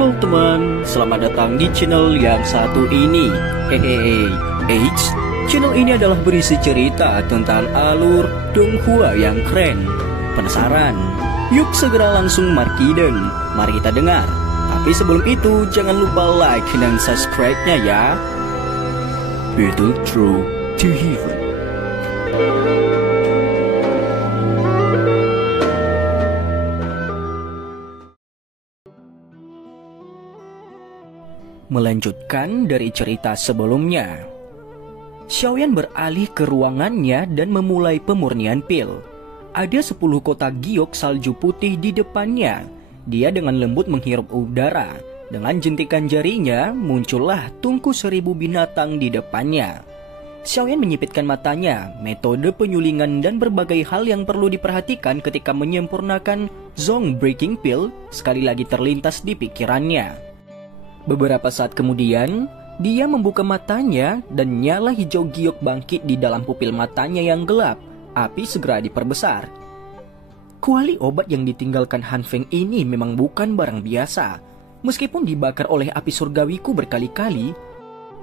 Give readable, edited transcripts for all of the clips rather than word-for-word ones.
Halo teman, selamat datang di channel yang satu ini. Hehehe, Eits, channel ini adalah berisi cerita tentang alur Donghua yang keren. Penasaran? Yuk segera langsung markideng, mari kita dengar. Tapi sebelum itu, jangan lupa like dan subscribe-nya ya. Battle Through to Heaven. Melanjutkan dari cerita sebelumnya, Xiaoyan beralih ke ruangannya dan memulai pemurnian pil. Ada 10 kotak giok salju putih di depannya. Dia dengan lembut menghirup udara. Dengan jentikan jarinya, muncullah tungku 1000 binatang di depannya. Xiaoyan menyipitkan matanya, metode penyulingan dan berbagai hal yang perlu diperhatikan ketika menyempurnakan Zong Breaking Pill sekali lagi terlintas di pikirannya. Beberapa saat kemudian, dia membuka matanya dan nyala hijau giok bangkit di dalam pupil matanya yang gelap. Api segera diperbesar. Kuali obat yang ditinggalkan Han Feng ini memang bukan barang biasa. Meskipun dibakar oleh api surgawiku berkali-kali,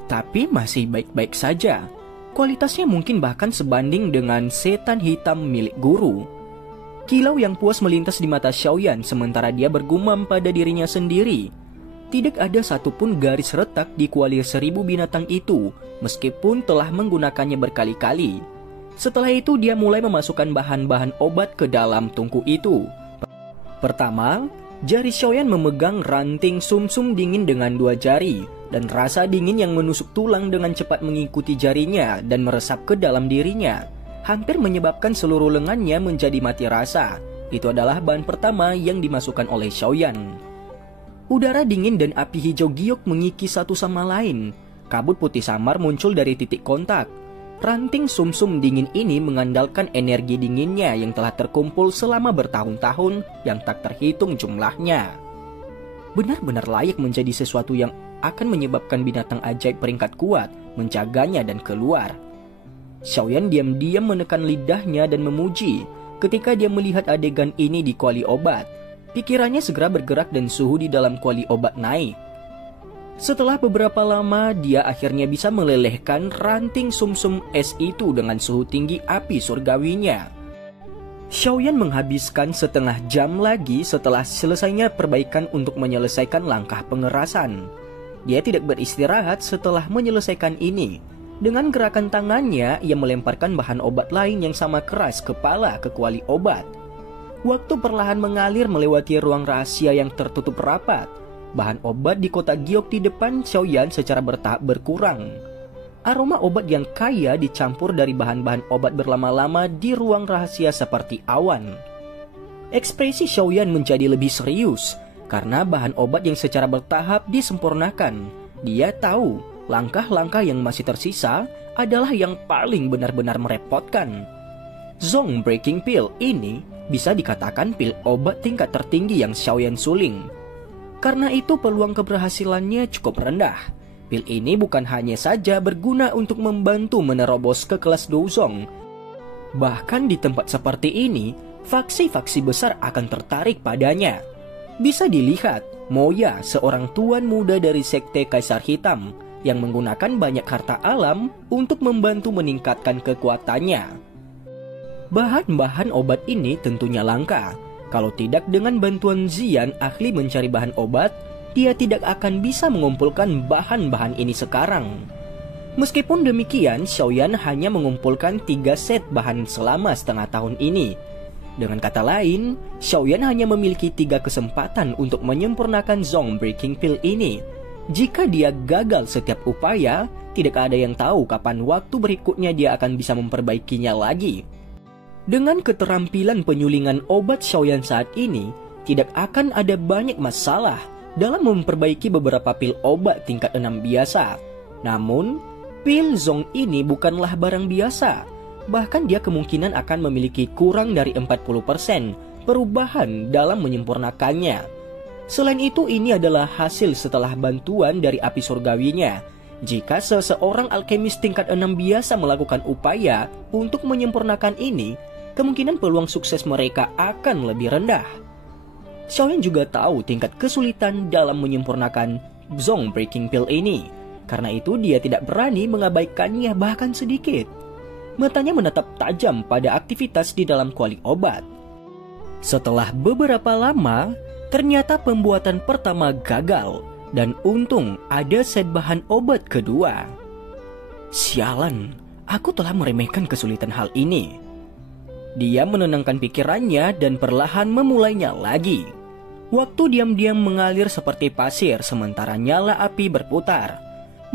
tapi masih baik-baik saja. Kualitasnya mungkin bahkan sebanding dengan setan hitam milik guru. Kilau yang puas melintas di mata Xiaoyan sementara dia bergumam pada dirinya sendiri. Tidak ada satupun garis retak di kuali 1000 binatang itu, meskipun telah menggunakannya berkali-kali. Setelah itu dia mulai memasukkan bahan-bahan obat ke dalam tungku itu. Pertama, jari Xiaoyan memegang ranting sumsum dingin dengan 2 jari, dan rasa dingin yang menusuk tulang dengan cepat mengikuti jarinya dan meresap ke dalam dirinya, hampir menyebabkan seluruh lengannya menjadi mati rasa. Itu adalah bahan pertama yang dimasukkan oleh Xiaoyan. Udara dingin dan api hijau giok mengikis satu sama lain. Kabut putih samar muncul dari titik kontak. Ranting sumsum dingin ini mengandalkan energi dinginnya yang telah terkumpul selama bertahun-tahun yang tak terhitung jumlahnya. Benar-benar layak menjadi sesuatu yang akan menyebabkan binatang ajaib peringkat kuat menjaganya dan keluar. Xiaoyan diam-diam menekan lidahnya dan memuji ketika dia melihat adegan ini di kuali obat. Pikirannya segera bergerak dan suhu di dalam kuali obat naik. Setelah beberapa lama, dia akhirnya bisa melelehkan ranting sumsum es itu dengan suhu tinggi api surgawinya. Xiaoyan menghabiskan setengah jam lagi setelah selesainya perbaikan untuk menyelesaikan langkah pengerasan. Dia tidak beristirahat setelah menyelesaikan ini. Dengan gerakan tangannya, ia melemparkan bahan obat lain yang sama keras kepala ke kuali obat. Waktu perlahan mengalir melewati ruang rahasia yang tertutup rapat. Bahan obat di kotak giok di depan Xiaoyan secara bertahap berkurang. Aroma obat yang kaya dicampur dari bahan-bahan obat berlama-lama di ruang rahasia seperti awan. Ekspresi Xiaoyan menjadi lebih serius karena bahan obat yang secara bertahap disempurnakan. Dia tahu langkah-langkah yang masih tersisa adalah yang paling benar-benar merepotkan. Zong Breaking Pill ini bisa dikatakan pil obat tingkat tertinggi yang Xiaoyan suling. Karena itu peluang keberhasilannya cukup rendah. Pil ini bukan hanya saja berguna untuk membantu menerobos ke kelas Douzong. Bahkan di tempat seperti ini, faksi-faksi besar akan tertarik padanya. Bisa dilihat, Moya, seorang tuan muda dari sekte Kaisar Hitam, yang menggunakan banyak harta alam untuk membantu meningkatkan kekuatannya. Bahan-bahan obat ini tentunya langka. Kalau tidak dengan bantuan Zian, ahli mencari bahan obat, dia tidak akan bisa mengumpulkan bahan-bahan ini sekarang. Meskipun demikian, Xiaoyan hanya mengumpulkan 3 set bahan selama setengah tahun ini. Dengan kata lain, Xiaoyan hanya memiliki 3 kesempatan untuk menyempurnakan Zong Breaking Pill ini. Jika dia gagal setiap upaya, tidak ada yang tahu kapan waktu berikutnya dia akan bisa memperbaikinya lagi. Dengan keterampilan penyulingan obat Xiaoyan saat ini, tidak akan ada banyak masalah dalam memperbaiki beberapa pil obat tingkat 6 biasa. Namun, pil Zong ini bukanlah barang biasa. Bahkan dia kemungkinan akan memiliki kurang dari 40% perubahan dalam menyempurnakannya. Selain itu, ini adalah hasil setelah bantuan dari api surgawinya. Jika seseorang alkemis tingkat 6 biasa melakukan upaya untuk menyempurnakan ini, kemungkinan peluang sukses mereka akan lebih rendah. Xiaoyan juga tahu tingkat kesulitan dalam menyempurnakan Zong Breaking Pill ini. Karena itu dia tidak berani mengabaikannya bahkan sedikit. Matanya menatap tajam pada aktivitas di dalam kuali obat. Setelah beberapa lama, ternyata pembuatan pertama gagal. Dan untung ada set bahan obat kedua. Sialan, aku telah meremehkan kesulitan hal ini. Dia menenangkan pikirannya dan perlahan memulainya lagi. Waktu diam-diam mengalir seperti pasir sementara nyala api berputar.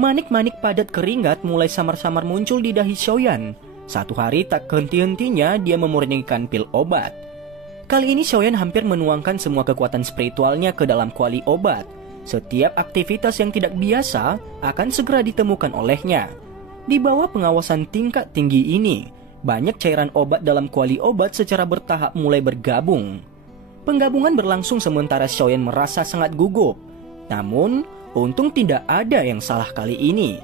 Manik-manik padat keringat mulai samar-samar muncul di dahi Xiaoyan. Satu hari tak henti-hentinya dia memurnikan pil obat. Kali ini Xiaoyan hampir menuangkan semua kekuatan spiritualnya ke dalam kuali obat. Setiap aktivitas yang tidak biasa akan segera ditemukan olehnya. Di bawah pengawasan tingkat tinggi ini, banyak cairan obat dalam kuali obat secara bertahap mulai bergabung. Penggabungan berlangsung sementara Xiaoyan merasa sangat gugup. Namun, untung tidak ada yang salah kali ini.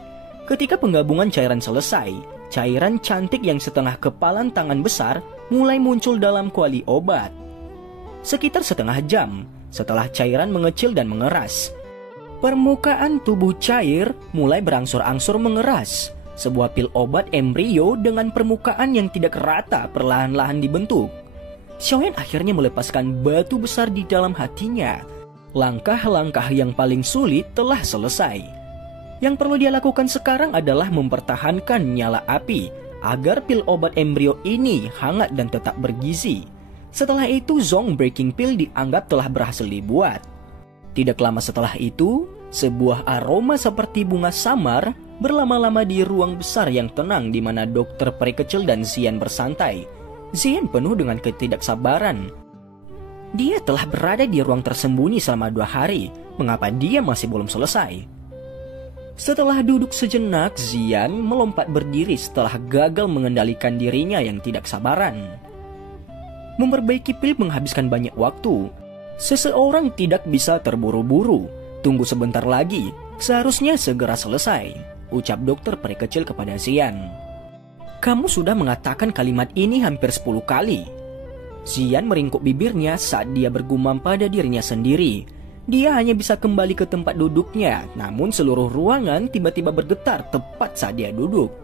Ketika penggabungan cairan selesai, cairan cantik yang setengah kepalan tangan besar mulai muncul dalam kuali obat. Sekitar setengah jam setelah cairan mengecil dan mengeras, permukaan tubuh cair mulai berangsur-angsur mengeras. Sebuah pil obat embrio dengan permukaan yang tidak rata perlahan-lahan dibentuk. Xiaoyan akhirnya melepaskan batu besar di dalam hatinya. Langkah-langkah yang paling sulit telah selesai. Yang perlu dia lakukan sekarang adalah mempertahankan nyala api agar pil obat embrio ini hangat dan tetap bergizi. Setelah itu Zong Breaking Pill dianggap telah berhasil dibuat. Tidak lama setelah itu, sebuah aroma seperti bunga samar berlama-lama di ruang besar yang tenang di mana dokter peri kecil dan Zian bersantai. Zian penuh dengan ketidaksabaran. Dia telah berada di ruang tersembunyi selama 2 hari. Mengapa dia masih belum selesai? Setelah duduk sejenak, Zian melompat berdiri setelah gagal mengendalikan dirinya yang tidak sabaran. Memperbaiki pil menghabiskan banyak waktu. Seseorang tidak bisa terburu-buru. Tunggu sebentar lagi, seharusnya segera selesai, ucap dokter peri kecil kepada Zian. Kamu sudah mengatakan kalimat ini hampir 10 kali. Zian meringkuk bibirnya saat dia bergumam pada dirinya sendiri. Dia hanya bisa kembali ke tempat duduknya, namun seluruh ruangan tiba-tiba bergetar tepat saat dia duduk.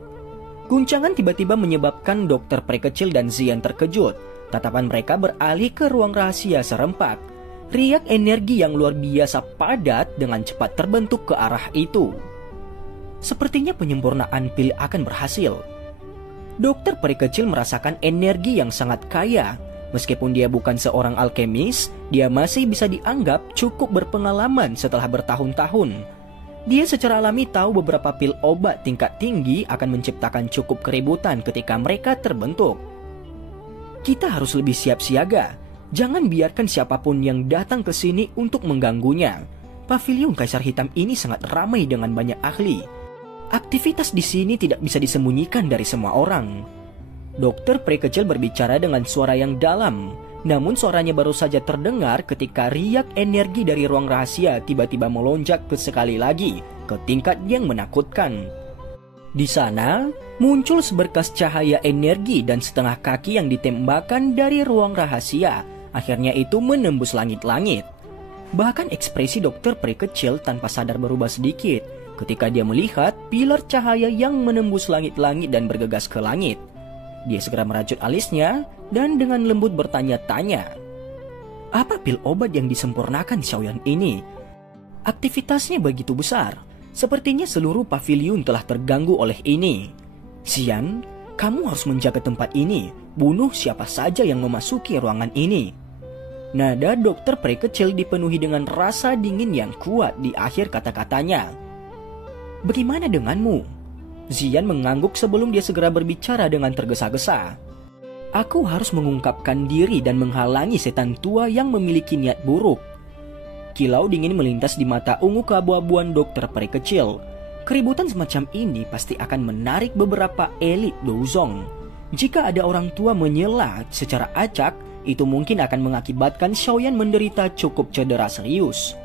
Guncangan tiba-tiba menyebabkan dokter peri kecil dan Zian terkejut. Tatapan mereka beralih ke ruang rahasia serempak. Riak energi yang luar biasa padat dengan cepat terbentuk ke arah itu. Sepertinya penyempurnaan pil akan berhasil. Dokter peri kecil merasakan energi yang sangat kaya. Meskipun dia bukan seorang alkemis, dia masih bisa dianggap cukup berpengalaman setelah bertahun-tahun. Dia secara alami tahu beberapa pil obat tingkat tinggi akan menciptakan cukup keributan ketika mereka terbentuk. Kita harus lebih siap siaga. Jangan biarkan siapapun yang datang ke sini untuk mengganggunya. Pavilion Kaisar Hitam ini sangat ramai dengan banyak ahli. Aktivitas di sini tidak bisa disembunyikan dari semua orang. Dokter peri kecil berbicara dengan suara yang dalam. Namun suaranya baru saja terdengar ketika riak energi dari ruang rahasia tiba-tiba melonjak sekali lagi ke tingkat yang menakutkan. Di sana, muncul seberkas cahaya energi dan setengah kaki yang ditembakkan dari ruang rahasia. Akhirnya itu menembus langit-langit. Bahkan ekspresi dokter peri kecil tanpa sadar berubah sedikit ketika dia melihat pilar cahaya yang menembus langit-langit dan bergegas ke langit. Dia segera merajut alisnya dan dengan lembut bertanya-tanya. Apa pil obat yang disempurnakan Xiaoyan ini? Aktivitasnya begitu besar. Sepertinya seluruh pavilion telah terganggu oleh ini. Zian, kamu harus menjaga tempat ini. Bunuh siapa saja yang memasuki ruangan ini. Nada dokter peri kecil dipenuhi dengan rasa dingin yang kuat di akhir kata-katanya. Bagaimana denganmu? Zian mengangguk sebelum dia segera berbicara dengan tergesa-gesa. Aku harus mengungkapkan diri dan menghalangi setan tua yang memiliki niat buruk. Kilau dingin melintas di mata ungu keabu-abuan dokter peri kecil. Keributan semacam ini pasti akan menarik beberapa elit Douzong. Jika ada orang tua menyela secara acak, itu mungkin akan mengakibatkan Xiaoyan menderita cukup cedera serius.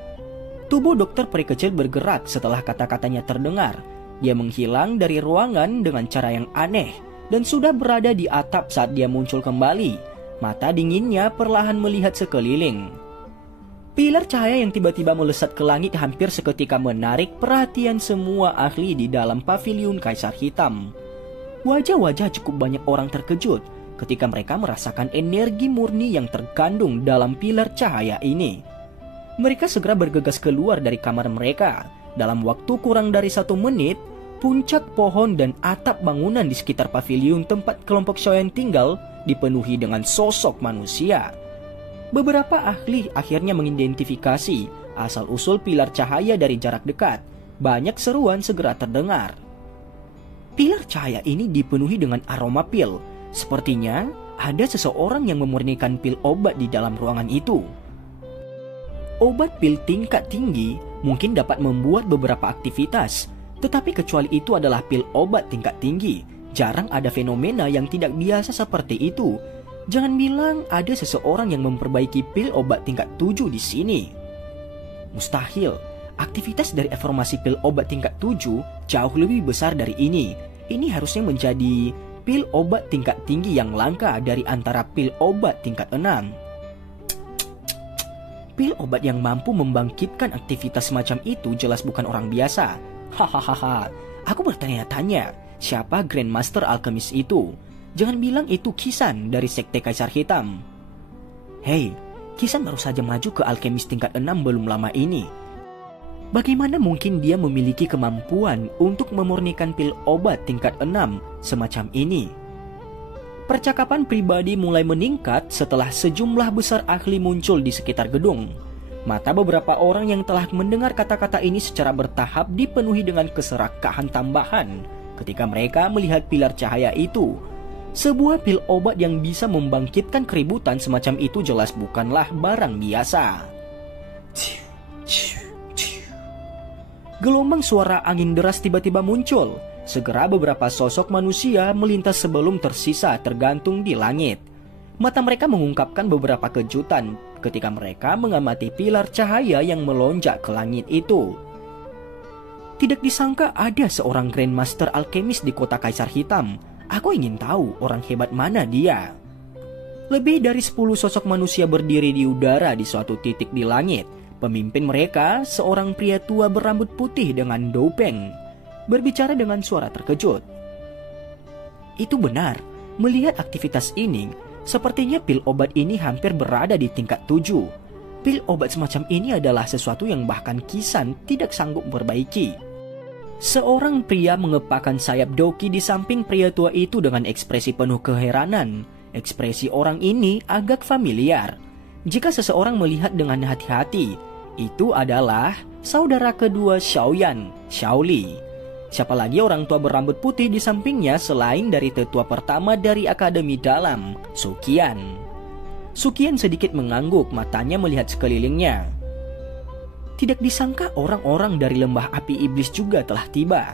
Tubuh dokter peri kecil bergerak setelah kata-katanya terdengar. Dia menghilang dari ruangan dengan cara yang aneh dan sudah berada di atap saat dia muncul kembali. Mata dinginnya perlahan melihat sekeliling. Pilar cahaya yang tiba-tiba melesat ke langit hampir seketika menarik perhatian semua ahli di dalam paviliun Kaisar Hitam. Wajah-wajah cukup banyak orang terkejut ketika mereka merasakan energi murni yang terkandung dalam pilar cahaya ini. Mereka segera bergegas keluar dari kamar mereka. Dalam waktu kurang dari 1 menit, puncak pohon dan atap bangunan di sekitar paviliun tempat kelompok Xiaoyan tinggal dipenuhi dengan sosok manusia. Beberapa ahli akhirnya mengidentifikasi asal-usul pilar cahaya dari jarak dekat. Banyak seruan segera terdengar. Pilar cahaya ini dipenuhi dengan aroma pil. Sepertinya ada seseorang yang memurnikan pil obat di dalam ruangan itu. Obat pil tingkat tinggi mungkin dapat membuat beberapa aktivitas, tetapi kecuali itu adalah pil obat tingkat tinggi. Jarang ada fenomena yang tidak biasa seperti itu. Jangan bilang ada seseorang yang memperbaiki pil obat tingkat 7 di sini. Mustahil. Aktivitas dari informasi pil obat tingkat 7 jauh lebih besar dari ini. Ini harusnya menjadi pil obat tingkat tinggi yang langka dari antara pil obat tingkat 6. Pil obat yang mampu membangkitkan aktivitas semacam itu jelas bukan orang biasa. Hahaha. Aku bertanya-tanya, siapa Grandmaster Alchemist itu? Jangan bilang itu Kisan dari Sekte Kaisar Hitam. Hei, Kisan baru saja maju ke alkemis tingkat 6 belum lama ini. Bagaimana mungkin dia memiliki kemampuan untuk memurnikan pil obat tingkat 6 semacam ini? Percakapan pribadi mulai meningkat setelah sejumlah besar ahli muncul di sekitar gedung. Mata beberapa orang yang telah mendengar kata-kata ini secara bertahap dipenuhi dengan keserakahan tambahan ketika mereka melihat pilar cahaya itu. Sebuah pil obat yang bisa membangkitkan keributan semacam itu jelas bukanlah barang biasa. Gelombang suara angin deras tiba-tiba muncul. Segera beberapa sosok manusia melintas sebelum tersisa tergantung di langit. Mata mereka mengungkapkan beberapa kejutan ketika mereka mengamati pilar cahaya yang melonjak ke langit itu. Tidak disangka ada seorang Grandmaster Alchemist di kota Kaisar Hitam. Aku ingin tahu orang hebat mana dia. Lebih dari 10 sosok manusia berdiri di udara di suatu titik di langit. Pemimpin mereka seorang pria tua berambut putih dengan dopeng, berbicara dengan suara terkejut. Itu benar, melihat aktivitas ini, sepertinya pil obat ini hampir berada di tingkat 7. Pil obat semacam ini adalah sesuatu yang bahkan Kisan tidak sanggup memperbaiki. Seorang pria mengepakkan sayap doki di samping pria tua itu dengan ekspresi penuh keheranan. Ekspresi orang ini agak familiar. Jika seseorang melihat dengan hati-hati, itu adalah saudara kedua Xiaoyan, Xiaoli. Siapa lagi orang tua berambut putih di sampingnya selain dari tetua pertama dari Akademi Dalam, Suqian. Suqian sedikit mengangguk, matanya melihat sekelilingnya. Tidak disangka orang-orang dari lembah api iblis juga telah tiba.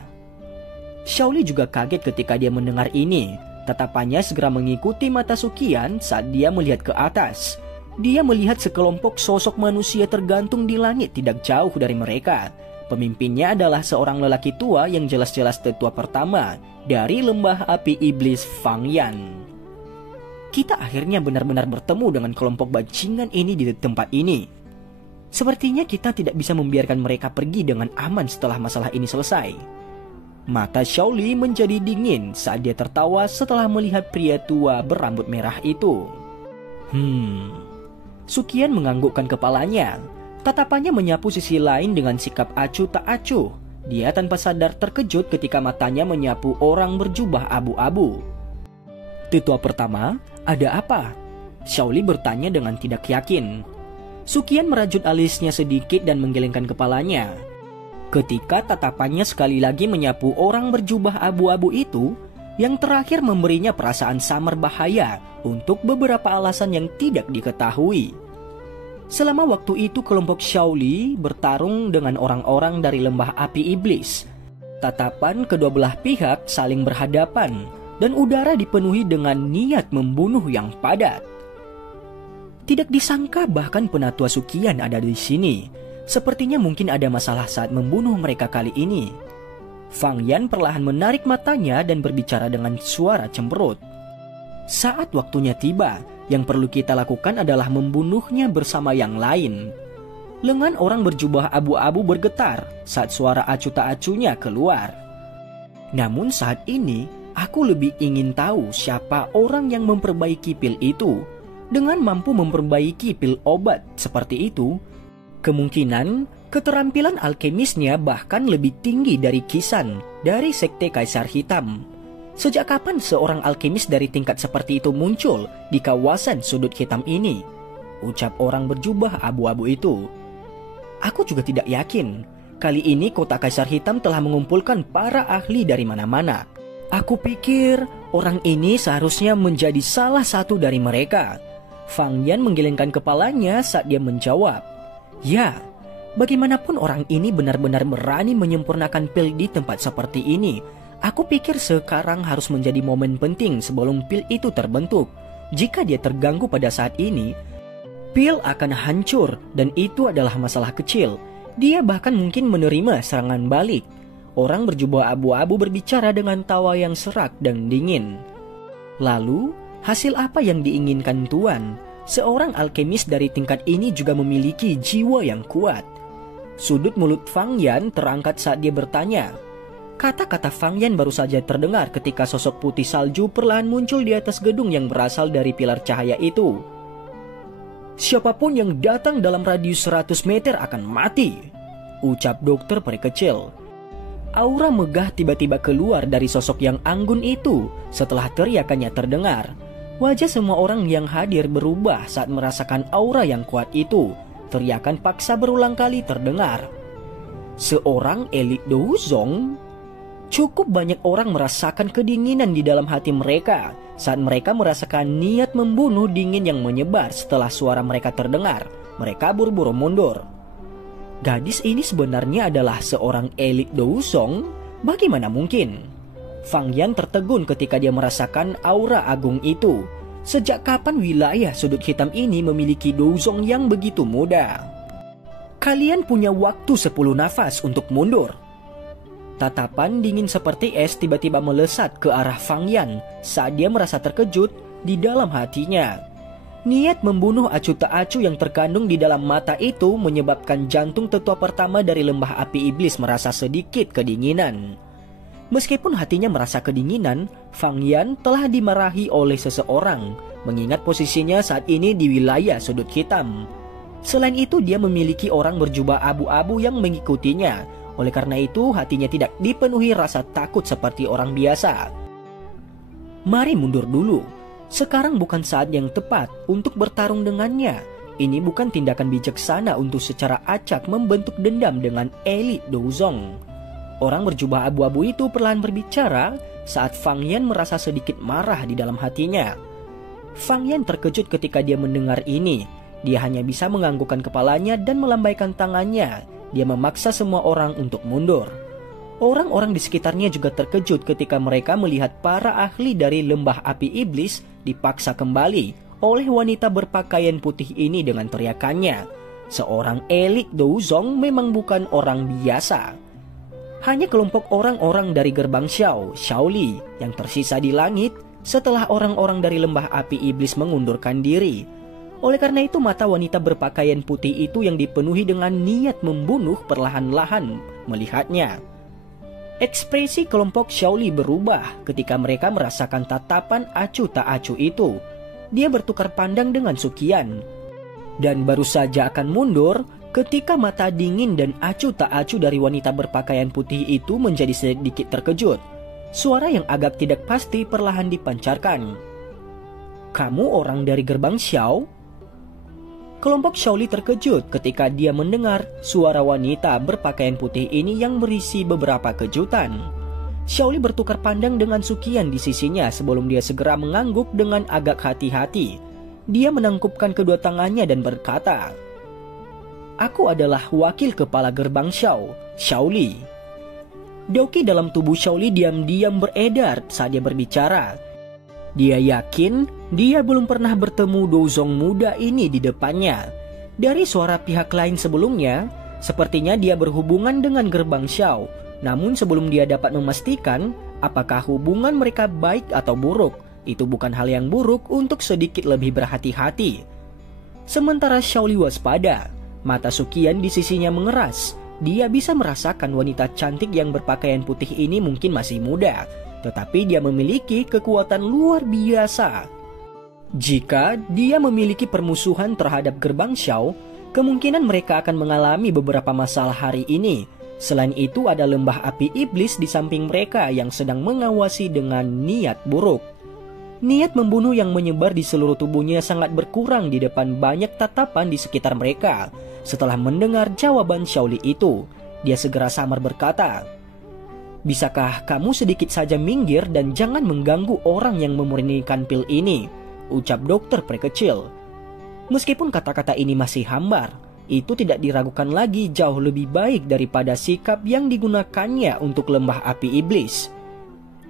Xiaoli juga kaget ketika dia mendengar ini. Tatapannya segera mengikuti mata Suqian saat dia melihat ke atas. Dia melihat sekelompok sosok manusia tergantung di langit tidak jauh dari mereka. Pemimpinnya adalah seorang lelaki tua yang jelas-jelas tetua pertama dari lembah api iblis Fang Yan. Kita akhirnya benar-benar bertemu dengan kelompok bajingan ini di tempat ini. Sepertinya kita tidak bisa membiarkan mereka pergi dengan aman setelah masalah ini selesai. Mata Xiaoli menjadi dingin saat dia tertawa setelah melihat pria tua berambut merah itu. Suqian menganggukkan kepalanya. Tatapannya menyapu sisi lain dengan sikap acuh tak acuh. Dia tanpa sadar terkejut ketika matanya menyapu orang berjubah abu-abu. Tetua pertama, ada apa? Xiaoli bertanya dengan tidak yakin. Suqian merajut alisnya sedikit dan menggelengkan kepalanya. Ketika tatapannya sekali lagi menyapu orang berjubah abu-abu itu, yang terakhir memberinya perasaan samar bahaya untuk beberapa alasan yang tidak diketahui. Selama waktu itu kelompok Xiaoli bertarung dengan orang-orang dari lembah api iblis. Tatapan kedua belah pihak saling berhadapan dan udara dipenuhi dengan niat membunuh yang padat. Tidak disangka bahkan penatua Suqian ada di sini. Sepertinya mungkin ada masalah saat membunuh mereka kali ini. Fang Yan perlahan menarik matanya dan berbicara dengan suara cemberut. Saat waktunya tiba, yang perlu kita lakukan adalah membunuhnya bersama yang lain. Lengan orang berjubah abu-abu bergetar saat suara acu tak acunya keluar. Namun saat ini, aku lebih ingin tahu siapa orang yang memperbaiki pil itu. Dengan mampu memperbaiki pil obat seperti itu, kemungkinan keterampilan alkemisnya bahkan lebih tinggi dari Kisan dari Sekte Kaisar Hitam. Sejak kapan seorang alkemis dari tingkat seperti itu muncul di kawasan sudut hitam ini? Ucap orang berjubah abu-abu itu. Aku juga tidak yakin. Kali ini kota Kaisar Hitam telah mengumpulkan para ahli dari mana-mana. Aku pikir orang ini seharusnya menjadi salah satu dari mereka. Fang Yan menggelengkan kepalanya saat dia menjawab. Ya, bagaimanapun orang ini benar-benar berani menyempurnakan pil di tempat seperti ini. Aku pikir sekarang harus menjadi momen penting sebelum pil itu terbentuk. Jika dia terganggu pada saat ini, pil akan hancur dan itu adalah masalah kecil. Dia bahkan mungkin menerima serangan balik. Orang berjubah abu-abu berbicara dengan tawa yang serak dan dingin. Lalu, hasil apa yang diinginkan Tuan? Seorang alkemis dari tingkat ini juga memiliki jiwa yang kuat. Sudut mulut Fang Yan terangkat saat dia bertanya. Kata-kata Fang Yan baru saja terdengar ketika sosok putih salju perlahan muncul di atas gedung yang berasal dari pilar cahaya itu. Siapapun yang datang dalam radius 100 meter akan mati, ucap dokter peri kecil. Aura megah tiba-tiba keluar dari sosok yang anggun itu setelah teriakannya terdengar. Wajah semua orang yang hadir berubah saat merasakan aura yang kuat itu. Teriakan paksa berulang kali terdengar. Seorang elit Douzong? Cukup banyak orang merasakan kedinginan di dalam hati mereka saat mereka merasakan niat membunuh dingin yang menyebar setelah suara mereka terdengar. Mereka buru-buru mundur. Gadis ini sebenarnya adalah seorang elit Douzong? Bagaimana mungkin? Fang Yan tertegun ketika dia merasakan aura agung itu. Sejak kapan wilayah sudut hitam ini memiliki Douzong yang begitu muda? Kalian punya waktu 10 nafas untuk mundur. Tatapan dingin seperti es tiba-tiba melesat ke arah Fang Yan saat dia merasa terkejut di dalam hatinya. Niat membunuh acu tak acu yang terkandung di dalam mata itu menyebabkan jantung tetua pertama dari lembah api iblis merasa sedikit kedinginan. Meskipun hatinya merasa kedinginan, Fang Yan telah dimarahi oleh seseorang, mengingat posisinya saat ini di wilayah sudut hitam. Selain itu, dia memiliki orang berjubah abu-abu yang mengikutinya. Oleh karena itu, hatinya tidak dipenuhi rasa takut seperti orang biasa. Mari mundur dulu. Sekarang bukan saat yang tepat untuk bertarung dengannya. Ini bukan tindakan bijaksana untuk secara acak membentuk dendam dengan elit Douzong. Orang berjubah abu-abu itu perlahan berbicara saat Fang Yan merasa sedikit marah di dalam hatinya. Fang Yan terkejut ketika dia mendengar ini. Dia hanya bisa menganggukkan kepalanya dan melambaikan tangannya. Dia memaksa semua orang untuk mundur. Orang-orang di sekitarnya juga terkejut ketika mereka melihat para ahli dari lembah api iblis dipaksa kembali oleh wanita berpakaian putih ini dengan teriakannya. Seorang elit Douzong memang bukan orang biasa. Hanya kelompok orang-orang dari gerbang Shaoli yang tersisa di langit setelah orang-orang dari lembah api iblis mengundurkan diri. Oleh karena itu mata wanita berpakaian putih itu yang dipenuhi dengan niat membunuh perlahan-lahan melihatnya. Ekspresi kelompok Shaoli berubah ketika mereka merasakan tatapan acu tak acu itu. Dia bertukar pandang dengan Sukian. Dan baru saja akan mundur ketika mata dingin dan acu tak acu dari wanita berpakaian putih itu menjadi sedikit terkejut. Suara yang agak tidak pasti perlahan dipancarkan. Kamu orang dari gerbang Xiao? Kelompok Shaoli terkejut ketika dia mendengar suara wanita berpakaian putih ini yang berisi beberapa kejutan. Shaoli bertukar pandang dengan Sukian di sisinya sebelum dia segera mengangguk dengan agak hati-hati. Dia menangkupkan kedua tangannya dan berkata, "Aku adalah wakil kepala gerbang Shaoli." Doki dalam tubuh Shaoli diam-diam beredar saat dia berbicara. Dia yakin dia belum pernah bertemu Douzong muda ini di depannya. Dari suara pihak lain sebelumnya, sepertinya dia berhubungan dengan gerbang Xiao. Namun sebelum dia dapat memastikan apakah hubungan mereka baik atau buruk, itu bukan hal yang buruk untuk sedikit lebih berhati-hati. Sementara Shaoli waspada, Mata Suqian di sisinya mengeras. Dia bisa merasakan wanita cantik yang berpakaian putih ini mungkin masih muda, tetapi dia memiliki kekuatan luar biasa. Jika dia memiliki permusuhan terhadap Gerbang Xiao, kemungkinan mereka akan mengalami beberapa masalah hari ini. Selain itu ada lembah api iblis di samping mereka yang sedang mengawasi dengan niat buruk. Niat membunuh yang menyebar di seluruh tubuhnya sangat berkurang di depan banyak tatapan di sekitar mereka. Setelah mendengar jawaban Xiaoli itu, dia segera samar berkata, "Bisakah kamu sedikit saja minggir dan jangan mengganggu orang yang memurnikan pil ini?" ucap dokter prekecil. Meskipun kata-kata ini masih hambar, itu tidak diragukan lagi jauh lebih baik daripada sikap yang digunakannya untuk lembah api iblis.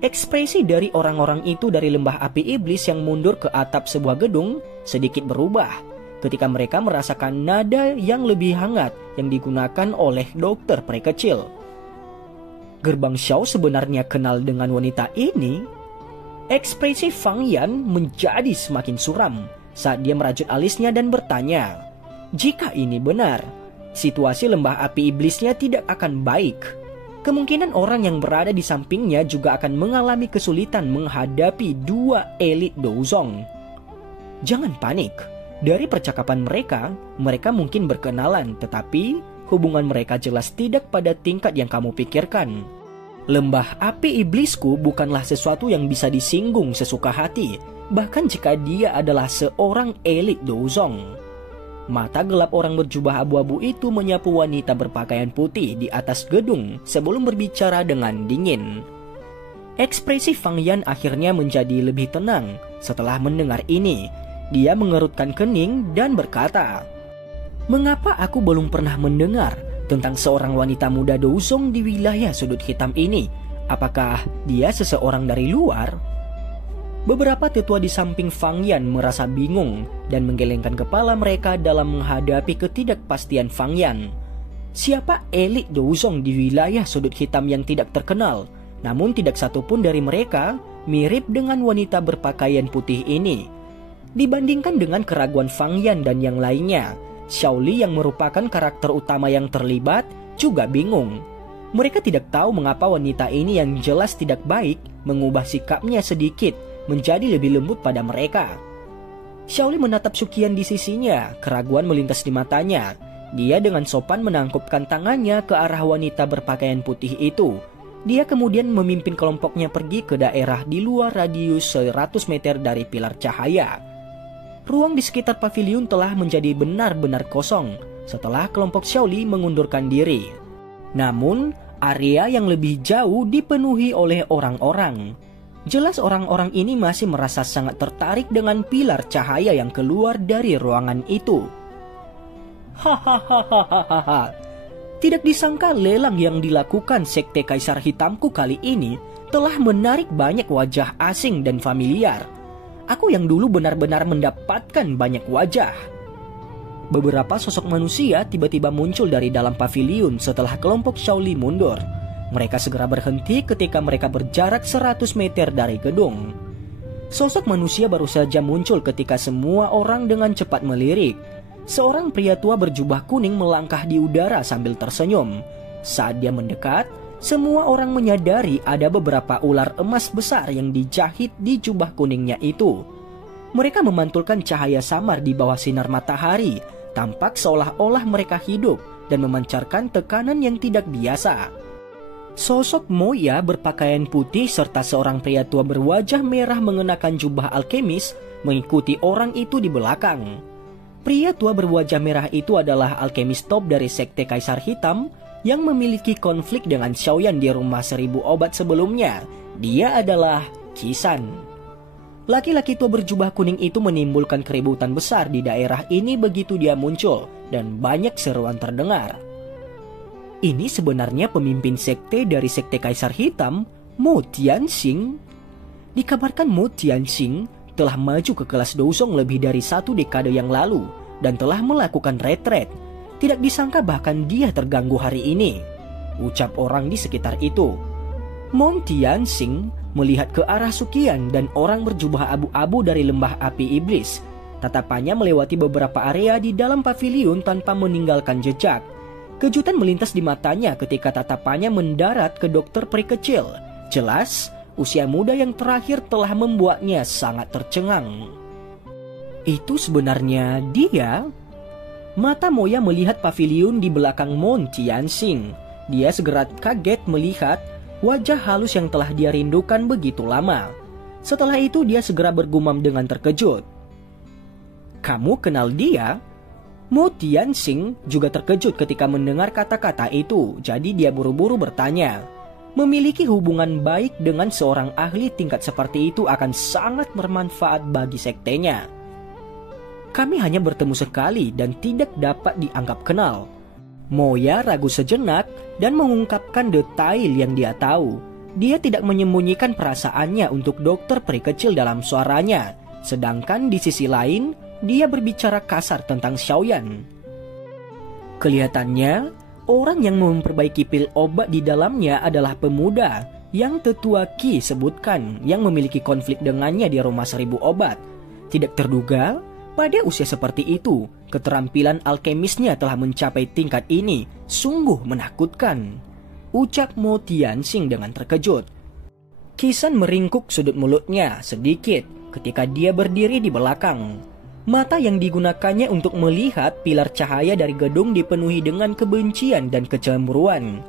Ekspresi dari orang-orang itu dari lembah api iblis yang mundur ke atap sebuah gedung sedikit berubah ketika mereka merasakan nada yang lebih hangat yang digunakan oleh dokter prekecil. Gerbang Xiao sebenarnya kenal dengan wanita ini? Ekspresi Fang Yan menjadi semakin suram saat dia merajut alisnya dan bertanya, jika ini benar, situasi lembah api iblisnya tidak akan baik. Kemungkinan orang yang berada di sampingnya juga akan mengalami kesulitan menghadapi dua elit Douzong. Jangan panik. Dari percakapan mereka mungkin berkenalan, tetapi hubungan mereka jelas tidak pada tingkat yang kamu pikirkan. Lembah api iblisku bukanlah sesuatu yang bisa disinggung sesuka hati, bahkan jika dia adalah seorang elit Douzong. Mata gelap orang berjubah abu-abu itu menyapu wanita berpakaian putih di atas gedung sebelum berbicara dengan dingin. Ekspresi Fang Yan akhirnya menjadi lebih tenang setelah mendengar ini. Dia mengerutkan kening dan berkata, "Mengapa aku belum pernah mendengar tentang seorang wanita muda Douzong di wilayah sudut hitam ini? Apakah dia seseorang dari luar?" Beberapa tetua di samping Fang Yan merasa bingung dan menggelengkan kepala mereka dalam menghadapi ketidakpastian Fang Yan. Siapa elit Douzong di wilayah sudut hitam yang tidak terkenal? Namun tidak satupun dari mereka mirip dengan wanita berpakaian putih ini. Dibandingkan dengan keraguan Fang Yan dan yang lainnya, Xiaoli yang merupakan karakter utama yang terlibat juga bingung. Mereka tidak tahu mengapa wanita ini yang jelas tidak baik mengubah sikapnya sedikit menjadi lebih lembut pada mereka. Xiaoli menatap Suqian di sisinya, keraguan melintas di matanya. Dia dengan sopan menangkupkan tangannya ke arah wanita berpakaian putih itu. Dia kemudian memimpin kelompoknya pergi ke daerah di luar radius 100 meter dari pilar cahaya. Ruang di sekitar paviliun telah menjadi benar-benar kosong setelah kelompok Xiaoli mengundurkan diri. Namun, area yang lebih jauh dipenuhi oleh orang-orang. Jelas orang-orang ini masih merasa sangat tertarik dengan pilar cahaya yang keluar dari ruangan itu. Hahaha. Tidak disangka lelang yang dilakukan Sekte Kaisar Hitamku kali ini telah menarik banyak wajah asing dan familiar. Aku yang dulu benar-benar mendapatkan banyak wajah. Beberapa sosok manusia tiba-tiba muncul dari dalam paviliun setelah kelompok Xiaoli mundur. Mereka segera berhenti ketika mereka berjarak 100 meter dari gedung. Sosok manusia baru saja muncul ketika semua orang dengan cepat melirik. Seorang pria tua berjubah kuning melangkah di udara sambil tersenyum. Saat dia mendekat, semua orang menyadari ada beberapa ular emas besar yang dijahit di jubah kuningnya itu. Mereka memantulkan cahaya samar di bawah sinar matahari, tampak seolah-olah mereka hidup dan memancarkan tekanan yang tidak biasa. Sosok Moya berpakaian putih serta seorang pria tua berwajah merah mengenakan jubah alkemis mengikuti orang itu di belakang. Pria tua berwajah merah itu adalah alkemis top dari Sekte Kaisar Hitam yang memiliki konflik dengan Xiaoyan di rumah 1000 obat sebelumnya. Dia adalah Qisan. Laki-laki tua berjubah kuning itu menimbulkan keributan besar di daerah ini begitu dia muncul dan banyak seruan terdengar. Ini sebenarnya pemimpin sekte dari Sekte Kaisar Hitam, Mo Tianxing. Dikabarkan Mo Tianxing telah maju ke kelas Douzong lebih dari 1 dekade yang lalu dan telah melakukan retret. Tidak disangka bahkan dia terganggu hari ini, ucap orang di sekitar itu. Mo Tianxing melihat ke arah Suqian dan orang berjubah abu-abu dari lembah api iblis. Tatapannya melewati beberapa area di dalam paviliun tanpa meninggalkan jejak. Kejutan melintas di matanya ketika tatapannya mendarat ke dokter peri kecil. Jelas, usia muda yang terakhir telah membuatnya sangat tercengang. Itu sebenarnya dia? Mata Moya melihat paviliun di belakang Mon Tianxing. Dia segera kaget melihat wajah halus yang telah dia rindukan begitu lama. Setelah itu dia segera bergumam dengan terkejut. Kamu kenal dia? Mo Tianxing juga terkejut ketika mendengar kata-kata itu, jadi dia buru-buru bertanya. Memiliki hubungan baik dengan seorang ahli tingkat seperti itu akan sangat bermanfaat bagi sektenya. Kami hanya bertemu sekali dan tidak dapat dianggap kenal. Moya ragu sejenak dan mengungkapkan detail yang dia tahu. Dia tidak menyembunyikan perasaannya untuk dokter peri kecil dalam suaranya. Sedangkan di sisi lain, dia berbicara kasar tentang Xiaoyan. Kelihatannya, orang yang memperbaiki pil obat di dalamnya adalah pemuda yang tetua Qi sebutkan yang memiliki konflik dengannya di rumah 1000 obat. Tidak terduga, pada usia seperti itu, keterampilan alkemisnya telah mencapai tingkat ini. Sungguh menakutkan, ucap Mo Tianxing dengan terkejut. Qisan meringkuk sudut mulutnya sedikit ketika dia berdiri di belakang. Mata yang digunakannya untuk melihat pilar cahaya dari gedung dipenuhi dengan kebencian dan kecemburuan.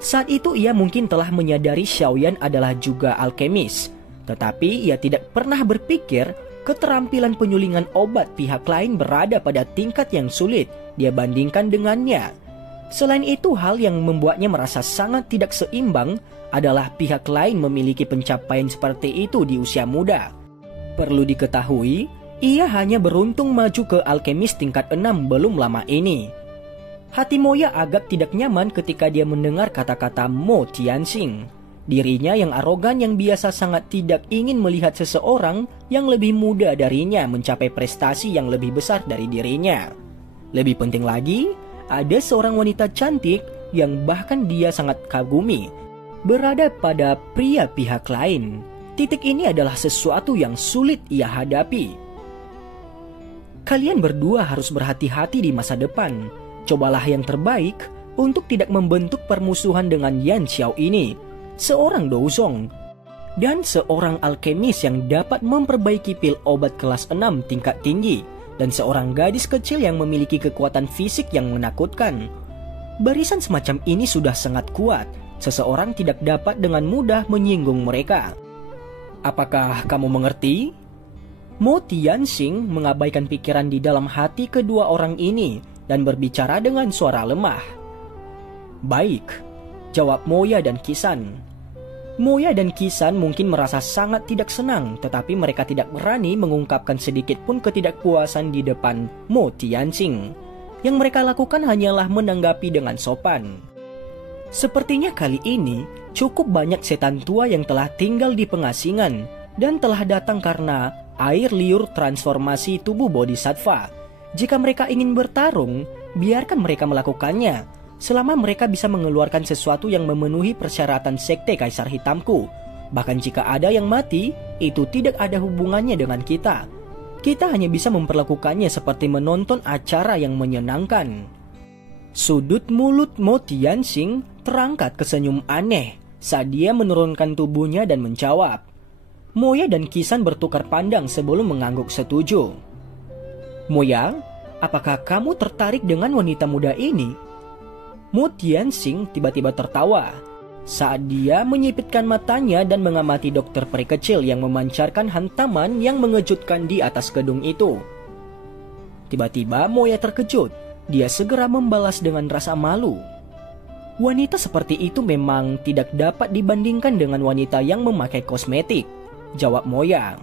Saat itu ia mungkin telah menyadari Xiaoyan adalah juga alkemis, tetapi ia tidak pernah berpikir keterampilan penyulingan obat pihak lain berada pada tingkat yang sulit dia bandingkan dengannya. Selain itu, hal yang membuatnya merasa sangat tidak seimbang adalah pihak lain memiliki pencapaian seperti itu di usia muda. Perlu diketahui, ia hanya beruntung maju ke alkemis tingkat 6 belum lama ini. Hati Moya agak tidak nyaman ketika dia mendengar kata-kata Mo Tianxing. Dirinya yang arogan yang biasa sangat tidak ingin melihat seseorang yang lebih muda darinya mencapai prestasi yang lebih besar dari dirinya. Lebih penting lagi, ada seorang wanita cantik yang bahkan dia sangat kagumi berada pada pria pihak lain. Titik ini adalah sesuatu yang sulit ia hadapi. Kalian berdua harus berhati-hati di masa depan. Cobalah yang terbaik untuk tidak membentuk permusuhan dengan Yan Xiao ini, seorang douzong, dan seorang alkemis yang dapat memperbaiki pil obat kelas 6 tingkat tinggi, dan seorang gadis kecil yang memiliki kekuatan fisik yang menakutkan. Barisan semacam ini sudah sangat kuat. Seseorang tidak dapat dengan mudah menyinggung mereka. Apakah kamu mengerti? Mo Tianxing mengabaikan pikiran di dalam hati kedua orang ini dan berbicara dengan suara lemah. Baik, jawab Moya dan Qisan. Moya dan Qisan mungkin merasa sangat tidak senang, tetapi mereka tidak berani mengungkapkan sedikit pun ketidakpuasan di depan Mo Tianxing. Yang mereka lakukan hanyalah menanggapi dengan sopan. Sepertinya kali ini cukup banyak setan tua yang telah tinggal di pengasingan dan telah datang karena air liur transformasi tubuh bodhisattva. Jika mereka ingin bertarung, biarkan mereka melakukannya, selama mereka bisa mengeluarkan sesuatu yang memenuhi persyaratan sekte Kaisar Hitamku. Bahkan jika ada yang mati, itu tidak ada hubungannya dengan kita. Kita hanya bisa memperlakukannya seperti menonton acara yang menyenangkan. Sudut mulut Mo Tianxing terangkat ke senyum aneh saat dia menurunkan tubuhnya dan menjawab. Moya dan Qisan bertukar pandang sebelum mengangguk setuju. Moya, apakah kamu tertarik dengan wanita muda ini? Mo Tianxing tiba-tiba tertawa saat dia menyipitkan matanya dan mengamati dokter peri kecil yang memancarkan hantaman yang mengejutkan di atas gedung itu. Tiba-tiba Moya terkejut. Dia segera membalas dengan rasa malu. Wanita seperti itu memang tidak dapat dibandingkan dengan wanita yang memakai kosmetik, jawab Moya.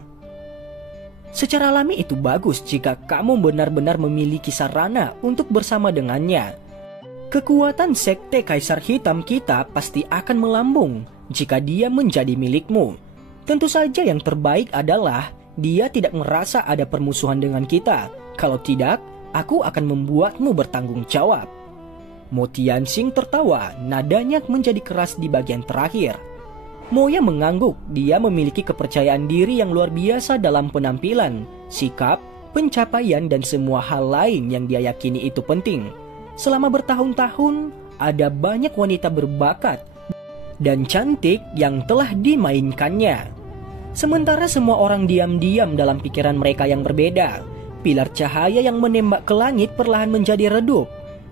Secara alami itu bagus jika kamu benar-benar memiliki sarana untuk bersama dengannya. Kekuatan sekte Kaisar Hitam kita pasti akan melambung jika dia menjadi milikmu. Tentu saja yang terbaik adalah dia tidak merasa ada permusuhan dengan kita. Kalau tidak, aku akan membuatmu bertanggung jawab. Mo Tianxing tertawa, nadanya menjadi keras di bagian terakhir. Moya mengangguk, dia memiliki kepercayaan diri yang luar biasa dalam penampilan, sikap, pencapaian, dan semua hal lain yang dia yakini itu penting. Selama bertahun-tahun, ada banyak wanita berbakat dan cantik yang telah dimainkannya. Sementara semua orang diam-diam dalam pikiran mereka yang berbeda. Pilar cahaya yang menembak ke langit perlahan menjadi redup.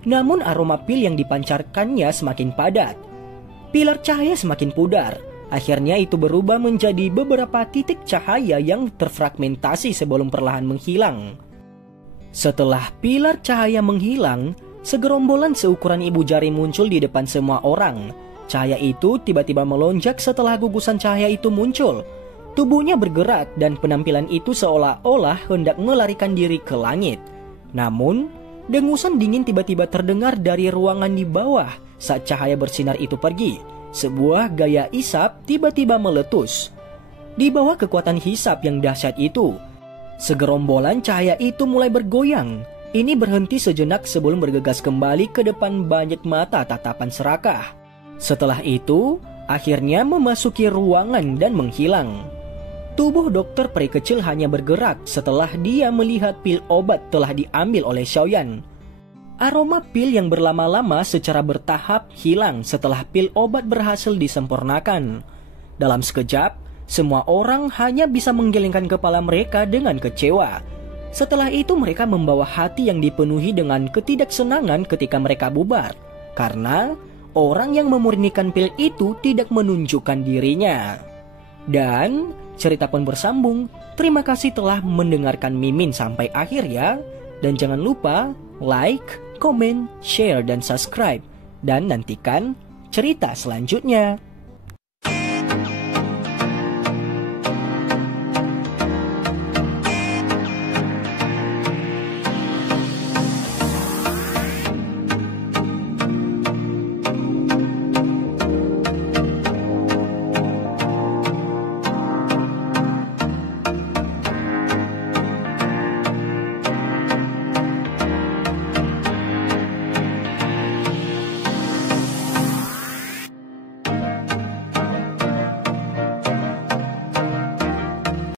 Namun aroma pil yang dipancarkannya semakin padat. Pilar cahaya semakin pudar. Akhirnya itu berubah menjadi beberapa titik cahaya yang terfragmentasi sebelum perlahan menghilang. Setelah pilar cahaya menghilang, segerombolan seukuran ibu jari muncul di depan semua orang. Cahaya itu tiba-tiba melonjak setelah gugusan cahaya itu muncul. Tubuhnya bergerak dan penampilan itu seolah-olah hendak melarikan diri ke langit. Namun, dengusan dingin tiba-tiba terdengar dari ruangan di bawah saat cahaya bersinar itu pergi. Sebuah gaya isap tiba-tiba meletus. Di bawah kekuatan hisap yang dahsyat itu, segerombolan cahaya itu mulai bergoyang. Ini berhenti sejenak sebelum bergegas kembali ke depan banyak mata tatapan serakah. Setelah itu, akhirnya memasuki ruangan dan menghilang. Tubuh dokter peri kecil hanya bergerak setelah dia melihat pil obat telah diambil oleh Xiaoyan. Aroma pil yang berlama-lama secara bertahap hilang setelah pil obat berhasil disempurnakan. Dalam sekejap, semua orang hanya bisa menggelengkan kepala mereka dengan kecewa. Setelah itu mereka membawa hati yang dipenuhi dengan ketidaksenangan ketika mereka bubar. Karena orang yang memurnikan pil itu tidak menunjukkan dirinya. Dan cerita pun bersambung. Terima kasih telah mendengarkan Mimin sampai akhir ya. Dan jangan lupa like, komen, share, dan subscribe. Dan nantikan cerita selanjutnya.